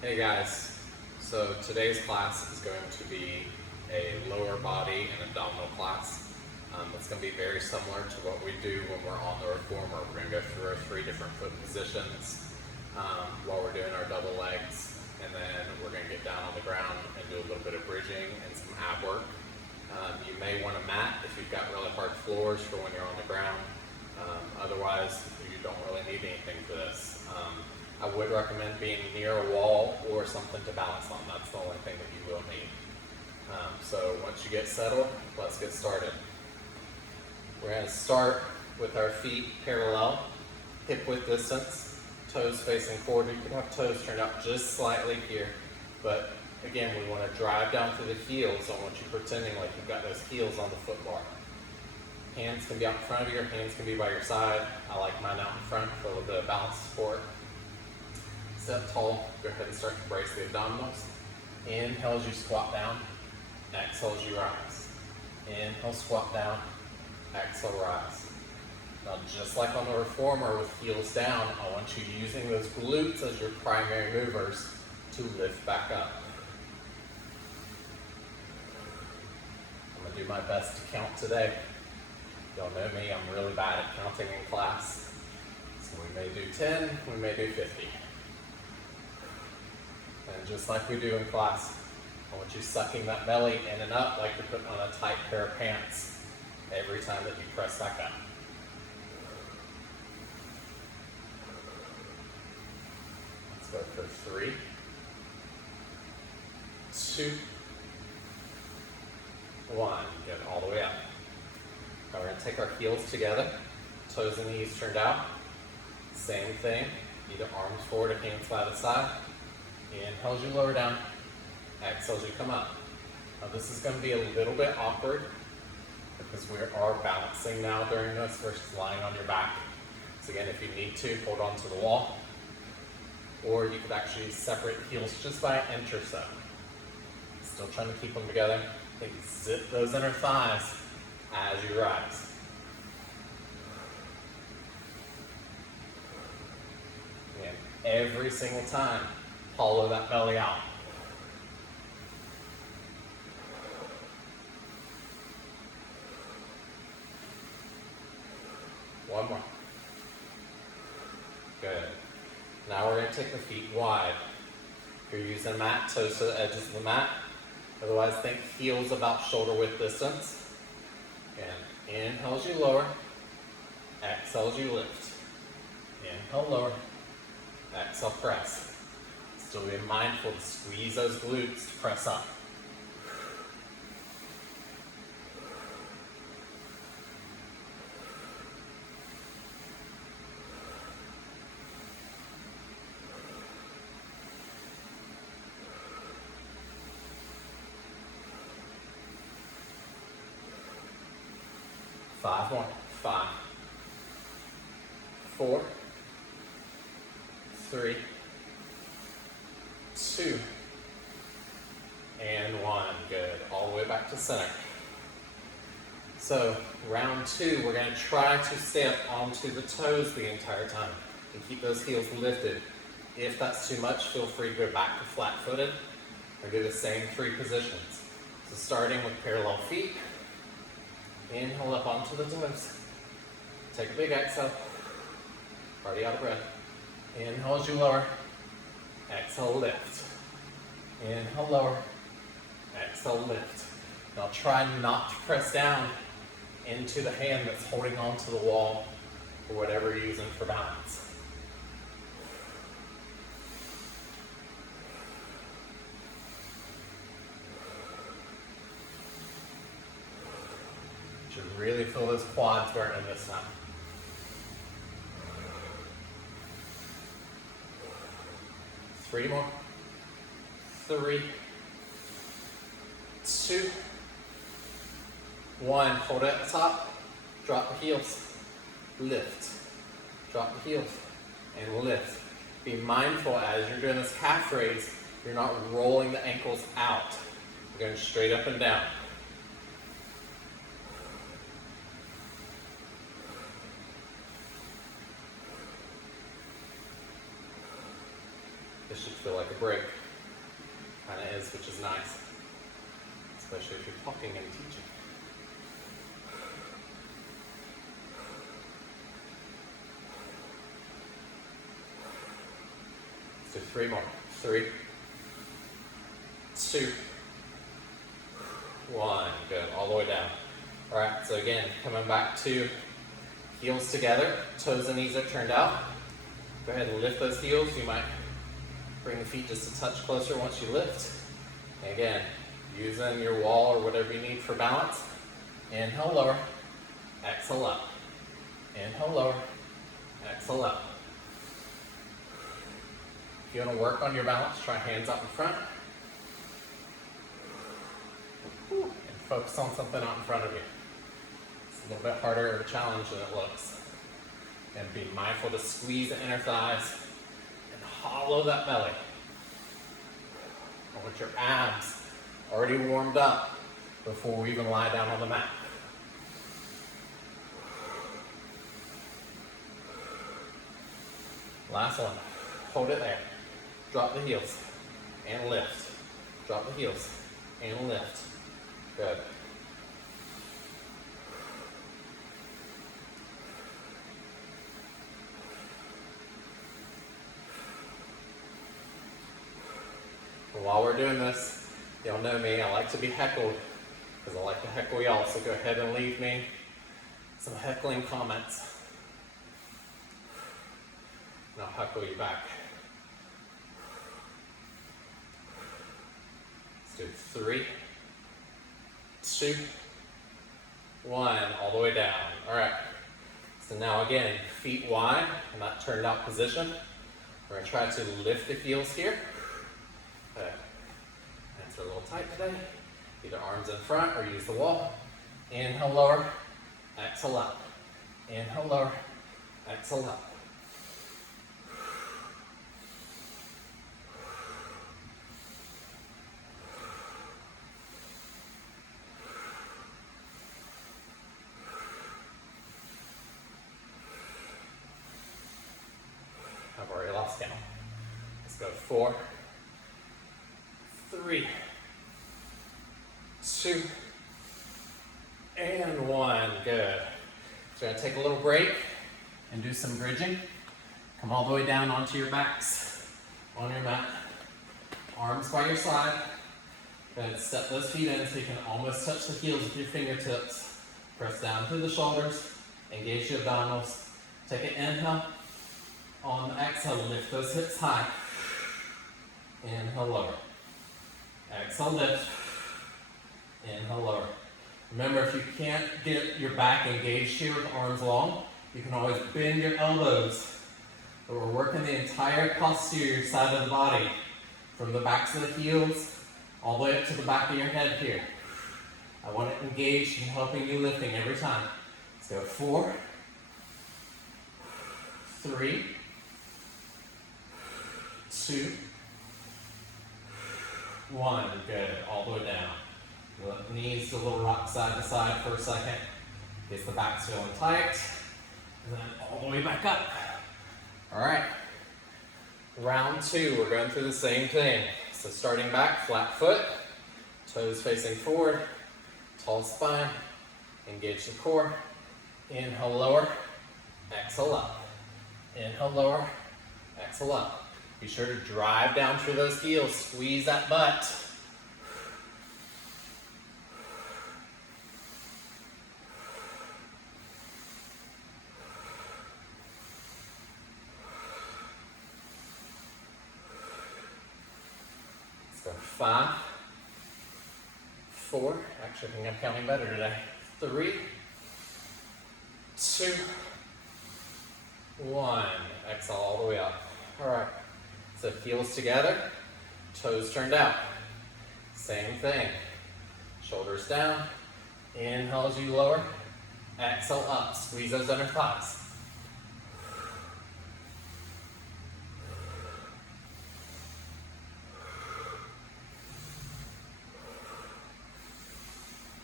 Hey guys, so today's class is going to be a lower body and abdominal class. It's going to be very similar to what we do when we're on the reformer. We're going to go through our 3 different foot positions while we're doing our double legs, and then we're going to get down on the ground and do a little bit of bridging and some ab work. You may want a mat if you've got really hard floors for when you're on the ground. Otherwise, you don't really need anything for this. I would recommend being near a wall or something to balance on. That's the only thing that you will need. So once you get settled, let's get started. We're going to start with our feet parallel, hip width distance, toes facing forward. You can have toes turned out just slightly here, but again, we want to drive down through the heels. I want you pretending like you've got those heels on the foot bar. Hands can be out in front of you, hands can be by your side. I like mine out in front for a little bit of balance support. Sit tall, go ahead and start to brace the abdominals. Inhale as you squat down, exhale as you rise. Inhale, squat down, exhale, rise. Now just like on the reformer with heels down, I want you using those glutes as your primary movers to lift back up. I'm going to do my best to count today. Y'all know me, I'm really bad at counting in class. So we may do 10, we may do 50. And just like we do in class, I want you sucking that belly in and up like you're putting on a tight pair of pants every time that you press back up. Let's go for 3, 2, 1. Good, all the way up. Now we're going to take our heels together, toes and knees turned out. Same thing, either arms forward or hands by the side. Inhale as you lower down, exhale as you come up. Now this is going to be a little bit awkward because we are balancing now during this versus lying on your back. So again, if you need to, hold on to the wall. Or you could actually separate heels just by an inch or so. Still trying to keep them together. Think zip those inner thighs as you rise. And every single time, hollow that belly out. One more. Good. Now we're going to take the feet wide. If you're using a mat, toes to the edges of the mat. Otherwise, think heels about shoulder width distance. And inhale as you lower. Exhale as you lift. Inhale, lower. Exhale, press. Still be mindful to squeeze those glutes to press up. Five more. 5, 4, 3, 2, and 1. Good. All the way back to center. So round 2, we're going to try to step onto the toes the entire time and keep those heels lifted. If that's too much, feel free to go back to flat-footed or do the same 3 positions. So starting with parallel feet, inhale up onto the toes. Take a big exhale. Already out of breath. Inhale as you lower. Exhale, lift. Inhale, lower. Exhale, lift. Now try not to press down into the hand that's holding onto the wall or whatever you're using for balance. You should really feel those quads burning this time. 3 more. 3, 2, 1. Hold it at the top. Drop the heels. Lift. Drop the heels. And lift. Be mindful as you're doing this calf raise, you're not rolling the ankles out. You're going straight up and down. This should feel like a break. Kind of is, which is nice. Especially if you're talking and teaching. Let's do 3 more. 3, 2, 1. Good. All the way down. All right. So again, coming back to heels together. Toes and knees are turned out. Go ahead and lift those heels. You might bring the feet just a touch closer once you lift. And again, using your wall or whatever you need for balance. Inhale, lower. Exhale, up. Inhale, lower. Exhale, up. If you want to work on your balance, try hands out in front. And focus on something out in front of you. It's a little bit harder of a challenge than it looks. And be mindful to squeeze the inner thighs and hollow that belly. I want your abs already warmed up before we even lie down on the mat. Last one. Hold it there. Drop the heels and lift. Drop the heels and lift. Good. While we're doing this, y'all know me, I like to be heckled because I like to heckle y'all, so go ahead and leave me some heckling comments and I'll heckle you back. Let's do 3, 2, 1, all the way down. All right, so now again, feet wide in that turned out position. We're gonna try to lift the heels here. Okay. Hands are a little tight today. Either arms in front or use the wall. Inhale, lower. Exhale, up. Inhale, lower. Exhale, up. I've already lost count. Let's go 4, 3, 2, and 1. Good. So we're going to take a little break and do some bridging. Come all the way down onto your backs on your mat. Arms by your side. Go ahead and step those feet in so you can almost touch the heels with your fingertips. Press down through the shoulders. Engage your abdominals. Take an inhale. On the exhale, lift those hips high. Inhale, lower. Exhale, lift. Inhale, lower. Remember, if you can't get your back engaged here with arms long, you can always bend your elbows. But we're working the entire posterior side of the body, from the backs of the heels all the way up to the back of your head here. I want it engaged and helping you lifting every time. Let's go 4, 3, 2, 1. Good. All the way down. The knees a little rock side to side for a second. Get the back's feeling tight. And then all the way back up. All right. Round 2, we're going through the same thing. So starting back, flat foot, toes facing forward, tall spine, engage the core. Inhale, lower, exhale up. Inhale, lower, exhale up. Be sure to drive down through those heels, squeeze that butt. Let's go 5, 4, actually I think I'm counting better today. 3, 2, 1. Exhale all the way up. All right. So heels together, toes turned out. Same thing. Shoulders down. Inhale as you lower. Exhale up. Squeeze those under thighs.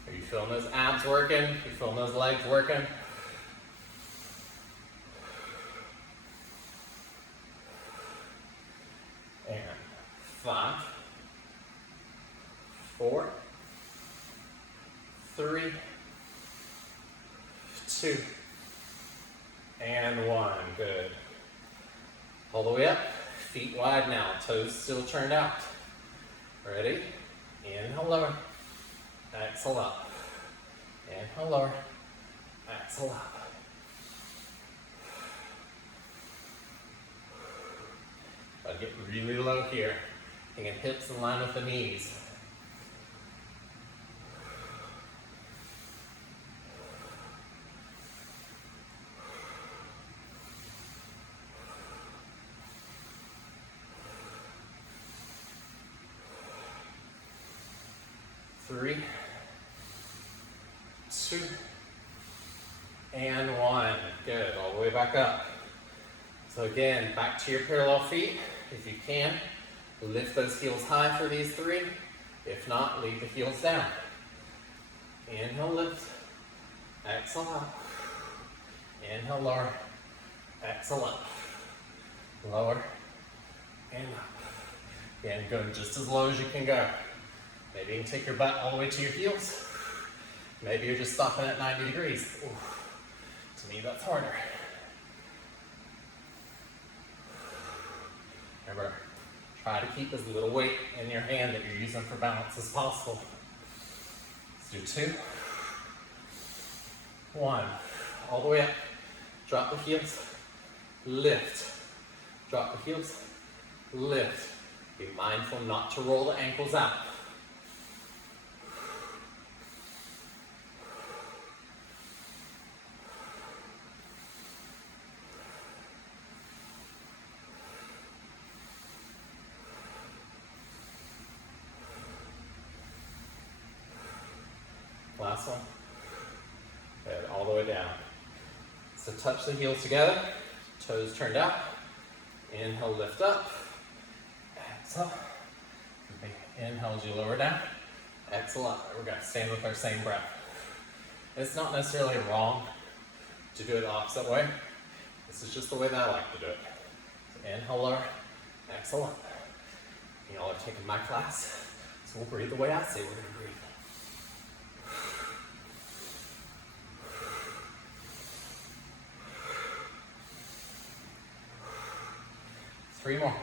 Are you feeling those abs working? Are you feeling those legs working? And 5, 4, 3, 2, and 1. Good. All the way up, feet wide now, toes still turned out. Ready? Inhale, lower. Exhale up. Inhale, lower. Exhale up. Gotta get really low here. Bringing hips in line with the knees. Three, 2, and 1. Good, all the way back up. So again, back to your parallel feet. If you can, lift those heels high for these 3. If not, leave the heels down. Inhale, lift. Exhale up. Inhale, lower. Exhale up. Lower and up. Again, going just as low as you can go. Maybe you can take your butt all the way to your heels. Maybe you're just stopping at 90 degrees. Ooh. To me, that's harder. Remember, try to keep as little weight in your hand that you're using for balance as possible. Let's do 2, 1. All the way up. Drop the heels. Lift. Drop the heels. Lift. Be mindful not to roll the ankles out. Last one. Good, all the way down. So touch the heels together, toes turned out. Inhale, lift up. Exhale. Inhale as you lower down. Exhale up. We're going to stand with our same breath. It's not necessarily wrong to do it the opposite way. This is just the way that I like to do it. So inhale, lower. Exhale up. Y'all are taking my class, so we'll breathe the way I say we're going to breathe. 3 more.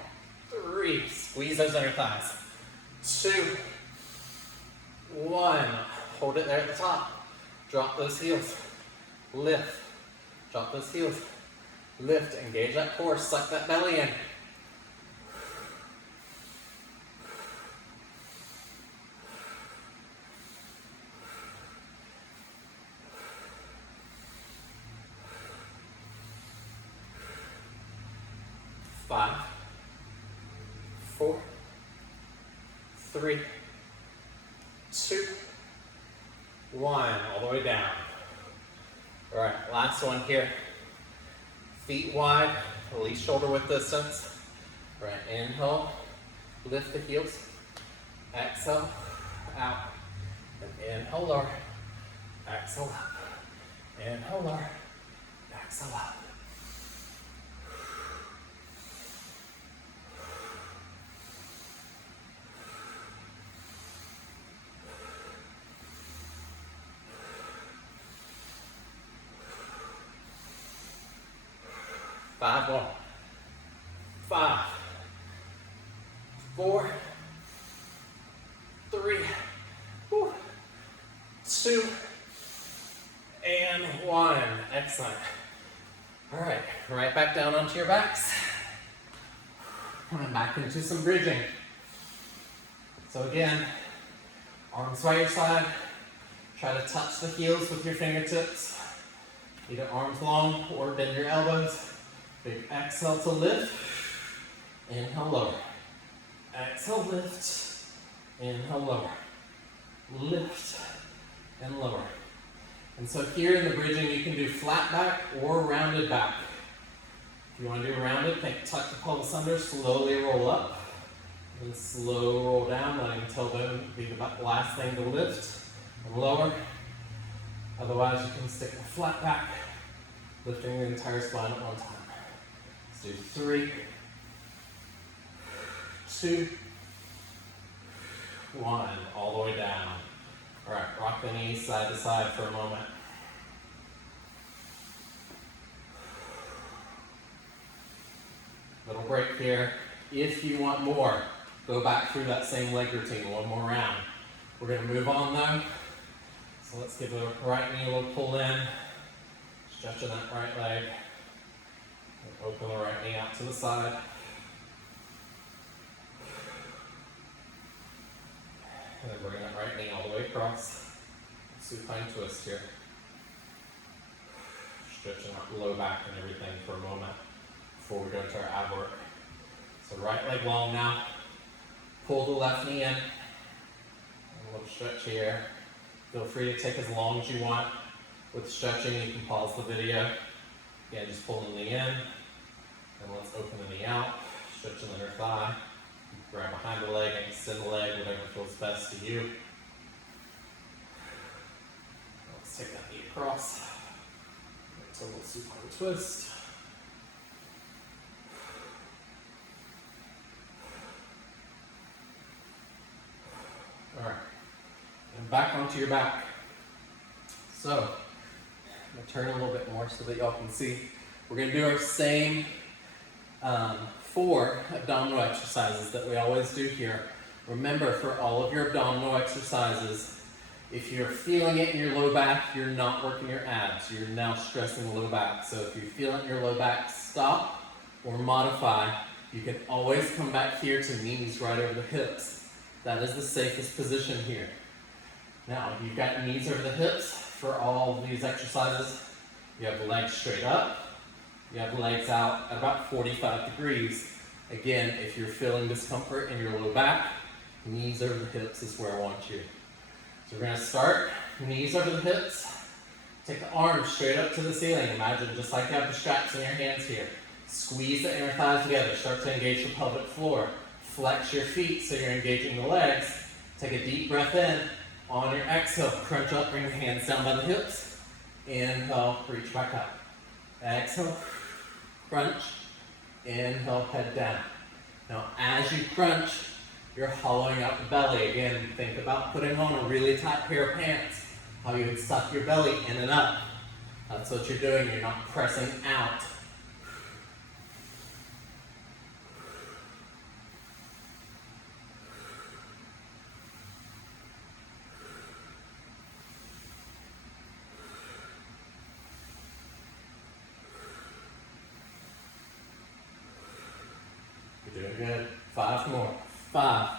3. Squeeze those inner thighs. 2, 1. Hold it there at the top. Drop those heels. Lift. Drop those heels. Lift. Engage that core. Suck that belly in. Five, 4, 3, 2, 1. All the way down. All right, last one here. Feet wide, release shoulder width distance. All right, inhale, lift the heels. Exhale, out. And inhale, lower. Exhale, up. Inhale, lower. Exhale, up. Five more. 5, 4, 3, 2, and 1. Excellent. All right, right back down onto your backs. Coming back into some bridging. So again, arms by your side. Try to touch the heels with your fingertips. Either arms long or bend your elbows. Big exhale to lift. Inhale, lower. Exhale, lift. Inhale, lower. Lift and lower. And so here in the bridging, you can do flat back or rounded back. If you want to do rounded, tuck the pelvis under, slowly roll up. And slow roll down, letting the tailbone be the last thing to lift and lower. Otherwise, you can stick a flat back, lifting the entire spine at one time. Let's do 3, 2, 1, all the way down. All right, rock the knees side to side for a moment. Little break here. If you want more, go back through that same leg routine one more round. We're going to move on though. So let's give the right knee a little pull in, stretching that right leg. Open the right knee out to the side. And then bring that right knee all the way across. Supine twist here. Stretching out low back and everything for a moment before we go into our ab work. So right leg long now. Pull the left knee in. A little stretch here. Feel free to take as long as you want. With stretching, you can pause the video. Again, just pull the knee in. And let's open the knee out. Stretch the inner thigh. Grab behind the leg and extend the leg, whatever feels best to you. Let's take that knee across. It's a little supine twist. All right, and back onto your back. So, I'm gonna turn a little bit more so that y'all can see. We're gonna do our same 4 abdominal exercises that we always do here. Remember, for all of your abdominal exercises, if you're feeling it in your low back, you're not working your abs. You're now stressing the low back. So if you feel it in your low back, stop or modify. You can always come back here to knees right over the hips. That is the safest position here. Now, you've got knees over the hips for all of these exercises. You have the legs straight up. You have legs out at about 45 degrees. Again, if you're feeling discomfort in your low back, knees over the hips is where I want you. So we're going to start knees over the hips. Take the arms straight up to the ceiling. Imagine just like you have the straps in your hands here. Squeeze the inner thighs together. Start to engage the pelvic floor. Flex your feet so you're engaging the legs. Take a deep breath in. On your exhale, crunch up, bring the hands down by the hips. Inhale, reach back up. Exhale, crunch. Inhale, head down. Now, as you crunch, you're hollowing out the belly. Again, think about putting on a really tight pair of pants. How you would suck your belly in and up. That's what you're doing. You're not pressing out. You're doing good. 5 more. 5,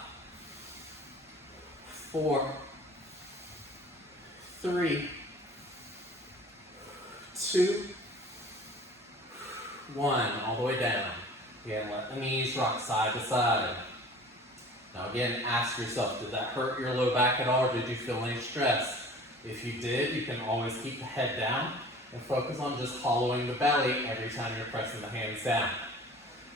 4, 3, 2, 1. All the way down. Again, let the knees rock side to side. Now again, ask yourself, did that hurt your low back at all, or did you feel any stress? If you did, you can always keep the head down and focus on just hollowing the belly every time you're pressing the hands down.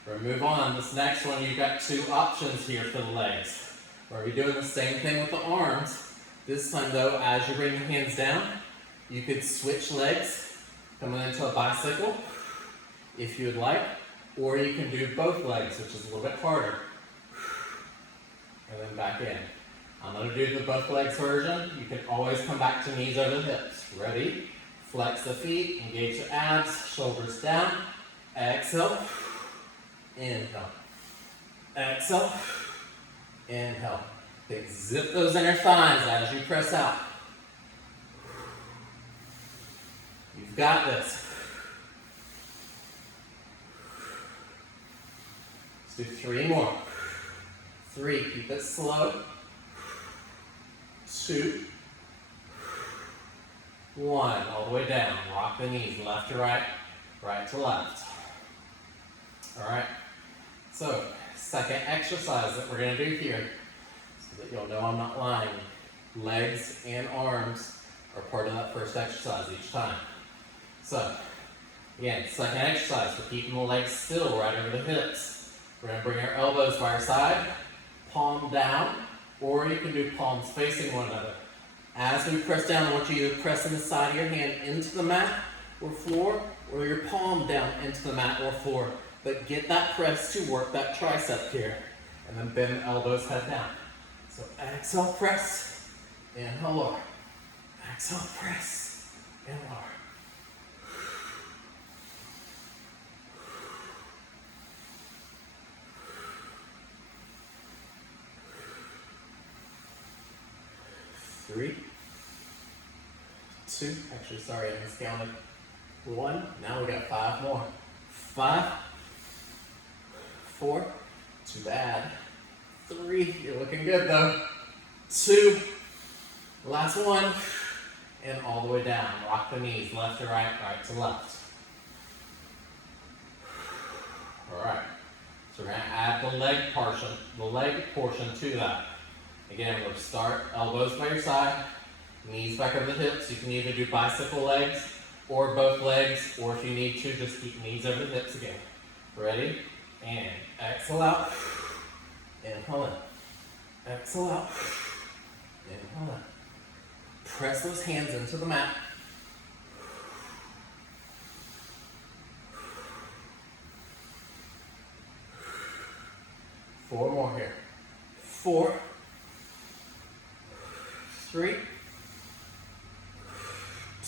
We're going to move on. This next one, you've got 2 options here for the legs. We're going to be doing the same thing with the arms. This time though, as you bring the hands down, you could switch legs, coming into a bicycle, if you would like, or you can do both legs, which is a little bit harder. And then back in. I'm going to do the both legs version. You can always come back to knees over the hips. Ready? Flex the feet, engage the abs, shoulders down. Exhale. Inhale. Exhale. Inhale. Okay, zip those inner thighs as you press out. You've got this. Let's do 3 more. 3, keep it slow. 2, 1, all the way down. Rock the knees, left to right, right to left. All right, so second exercise that we're going to do here, so that you'll know I'm not lying. Legs and arms are part of that first exercise each time. So, again, second exercise, we're keeping the legs still right over the hips. We're going to bring our elbows by our side, palm down, or you can do palms facing one another. As we press down, I want you to press in the side of your hand into the mat or floor, or your palm down into the mat or floor. But get that press to work that tricep here. And then bend the elbows, head down. So exhale, press, inhale, lower. Exhale, press, and lower. Three, two, actually, sorry, I miscounted. One, now we got 5 more. 5, 4, too bad. 3, you're looking good though. 2, last one, and all the way down. Rock the knees, left to right, right to left. All right, so we're gonna add the leg portion to that. Again, we'll start elbows by your side, knees back over the hips. You can either do bicycle legs or both legs, or if you need to, just keep knees over the hips again. Ready? And exhale out. Inhale in. Exhale out. Inhale in. Press those hands into the mat. Four more here. 4, 3,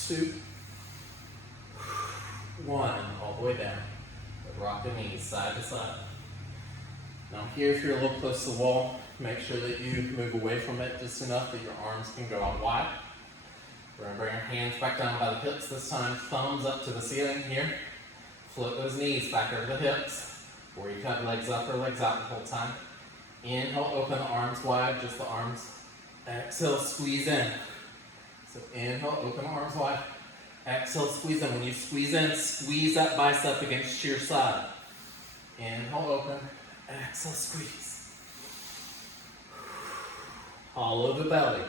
2, 1, all the way down. Rock the knees side to side. Now here, if you're a little close to the wall, make sure that you move away from it just enough that your arms can go out wide. We're going to bring our hands back down by the hips this time, thumbs up to the ceiling here. Float those knees back over the hips, or you have legs up or legs out the whole time. Inhale, open the arms wide, just the arms. Exhale, squeeze in. So inhale, open the arms wide. Exhale, squeeze in. When you squeeze in, squeeze that bicep against your side. Inhale, open. Exhale, squeeze. Hollow the belly.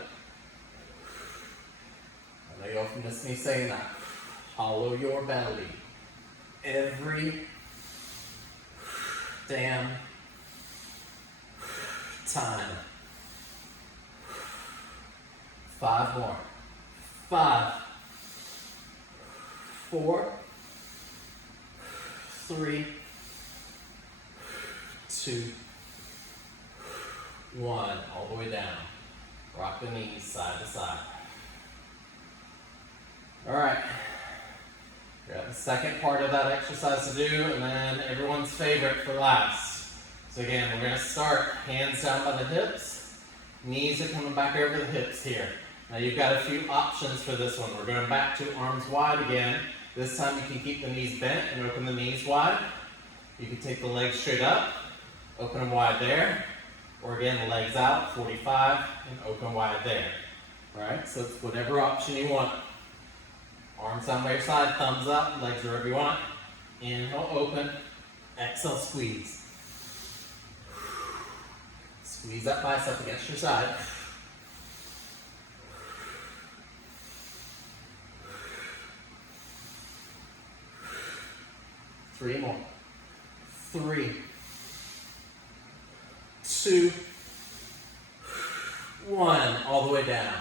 I know you often miss me saying that. Hollow your belly. Every damn time. 5 more. 5, 4, 3, 2, 1. All the way down. Rock the knees side to side. All right. We got the second part of that exercise to do, and then everyone's favorite for last. So again, we're going to start hands down by the hips. Knees are coming back over the hips here. Now you've got a few options for this one. We're going back to arms wide again. This time you can keep the knees bent and open the knees wide. You can take the legs straight up, open them wide there. Or again, the legs out, 45, and open wide there. All right, so it's whatever option you want. Arms down by your side, thumbs up, legs wherever you want. Inhale, open. Exhale, squeeze. Squeeze that bicep against your side. 3 more. 3, 2, 1. All the way down.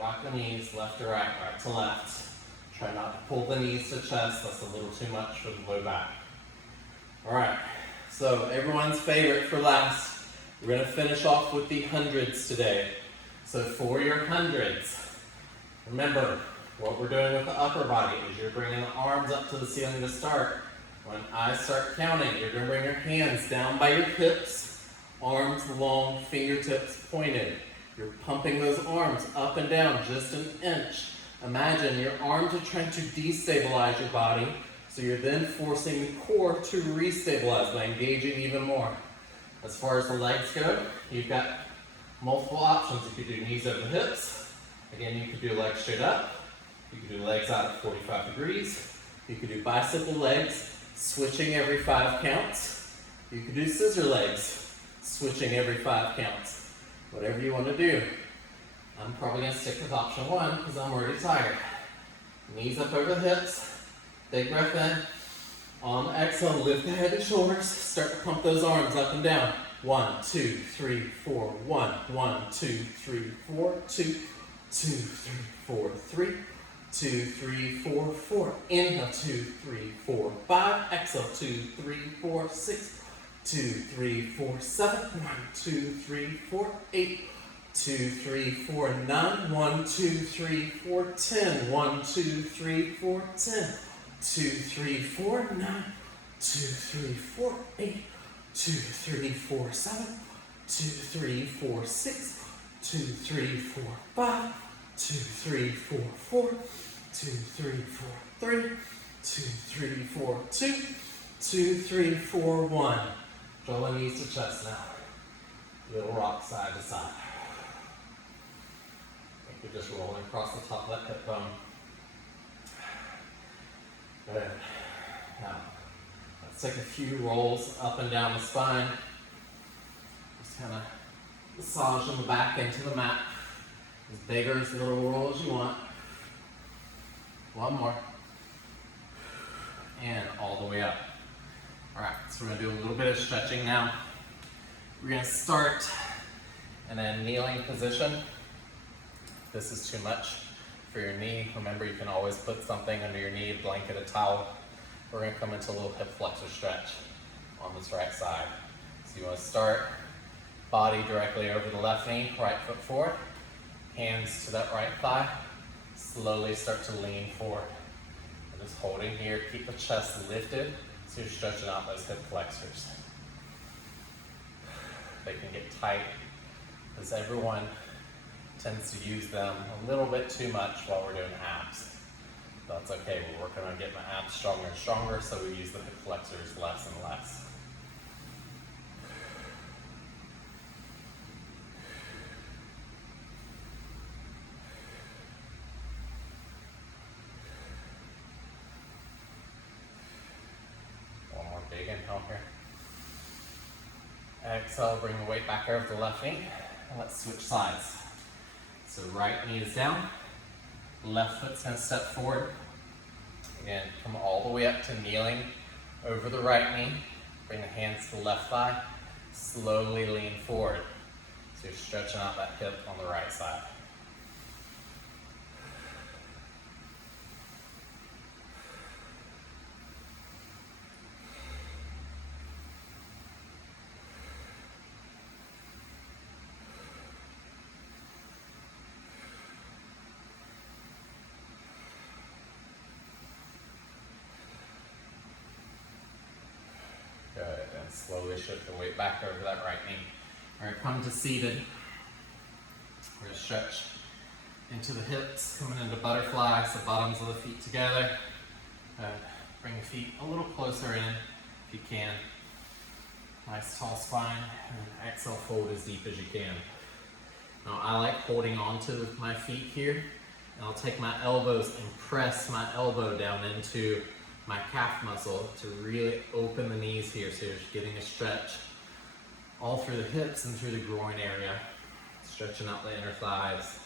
Rock the knees left to right, right to left. Try not to pull the knees to chest. That's a little too much for the low back. All right. So everyone's favorite for last. We're going to finish off with the hundreds today. So for your hundreds, remember what we're doing with the upper body is you're bringing the arms up to the ceiling to start. When I start counting, you're going to bring your hands down by your hips, arms long, fingertips pointed. You're pumping those arms up and down just an inch. Imagine your arms are trying to destabilize your body, so you're then forcing the core to restabilize by engaging even more. As far as the legs go, you've got multiple options. You could do knees over the hips. Again, you could do legs straight up. You could do legs out at 45 degrees. You could do bicycle legs, switching every 5 counts. You could do scissor legs, switching every 5 counts. Whatever you want to do. I'm probably going to stick with option 1 because I'm already tired. Knees up over the hips. Big breath in. On the exhale, lift the head and shoulders. Start to pump those arms up and down. 1, 2, 3, 4. 1, 1, 2, 3, 4. 2, 2, 3, 4, 3. 2, 3, 4, 4. Inhale, 2, 3, 4, 5. Exhale, 2, 3, 4, 6. 2, 3, 4, 7, 1, 2, 3, 4, 8, 2, 3, 4, 9, 1, 2, 3, 4, 10, 1, 2, 3, 4, 10, 2, 3, 4, 9, 2, 3, 4, 8, 2, 3, 4, 7, 2, 3, 4, 6, 2, 3, 4, 5, 2, 3, 4, 4, 2, 3, 4, 3, 2, 3, 4, 2, 2, 3, 4, 1. Draw the knees to chest now. Little rock side to side. I think you're just rolling across the top of that hip bone. Good. Now, let's take a few rolls up and down the spine. Just kind of massage them back into the mat. As big or as little roll as you want. One more. And all the way up. Alright, so we're going to do a little bit of stretching now. We're going to start in a kneeling position. If this is too much for your knee, remember you can always put something under your knee, a blanket, a towel. We're going to come into a little hip flexor stretch on this right side. So you want to start body directly over the left knee, right foot forward, hands to that right thigh. Slowly start to lean forward. And just holding here, keep the chest lifted so you're stretching out those hip flexors. They can get tight because everyone tends to use them a little bit too much while we're doing abs. That's okay, we're working on getting the abs stronger and stronger, so we use the hip flexors less and less. One more big inhale here. Exhale, bring the weight back over the left knee. And let's switch sides. So right knee is down, left foot's going to step forward. Again, come all the way up to kneeling over the right knee. Bring the hands to the left thigh. Slowly lean forward. So you're stretching out that hip on the right side. Good, and slowly shift the weight back over that right knee. All right, come to seated. We're going to stretch into the hips, coming into butterfly, so bottoms of the feet together. Bring the feet a little closer in if you can. Nice tall spine, and exhale, fold as deep as you can. Now I like holding on to my feet here, and I'll take my elbows and press my elbow down into my calf muscle to really open the knees here, so you're getting a stretch all through the hips and through the groin area, stretching out the inner thighs.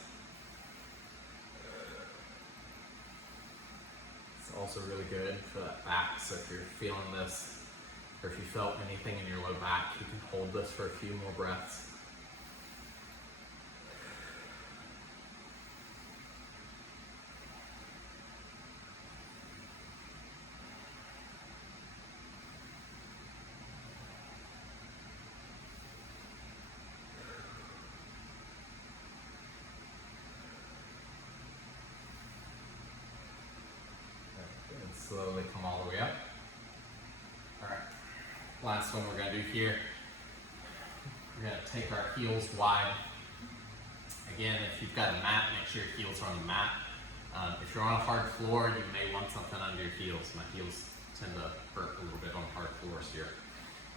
It's also really good for that back, so if you're feeling this, or if you felt anything in your low back, you can hold this for a few more breaths. Slowly come all the way up. All right, last one we're going to do here. We're going to take our heels wide. Again, if you've got a mat, make sure your heels are on the mat. If you're on a hard floor, you may want something under your heels. My heels tend to hurt a little bit on hard floors here.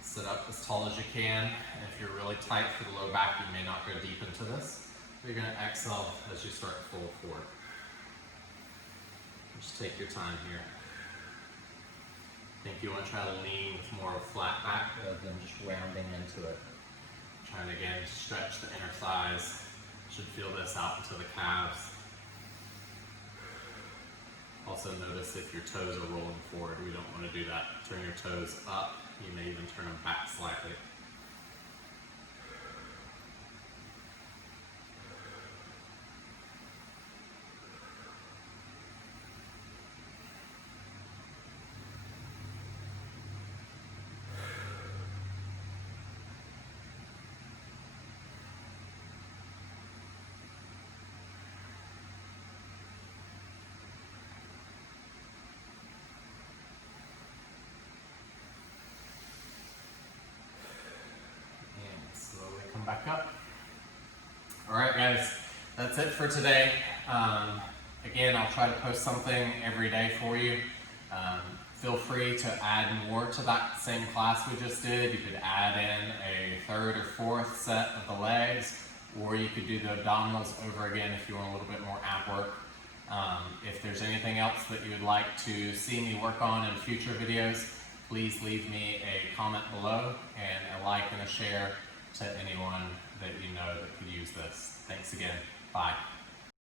Sit up as tall as you can, and if you're really tight for the low back, you may not go deep into this. You're going to exhale as you start to fold forward. Just take your time here. I think you want to try to lean with more of a flat back rather than just rounding into it. Trying to again stretch the inner thighs. Should feel this out into the calves. Also notice if your toes are rolling forward. We don't want to do that. Turn your toes up. You may even turn them back slightly. back up. All right, guys, that's it for today. Again, I'll try to post something every day for you. Feel free to add more to that same class we just did. You could add in a third or fourth set of the legs, or you could do the abdominals over again if you want a little bit more ab work. If there's anything else that you would like to see me work on in future videos, please leave me a comment below and a like and a share to anyone that you know that could use this. Thanks again. Bye.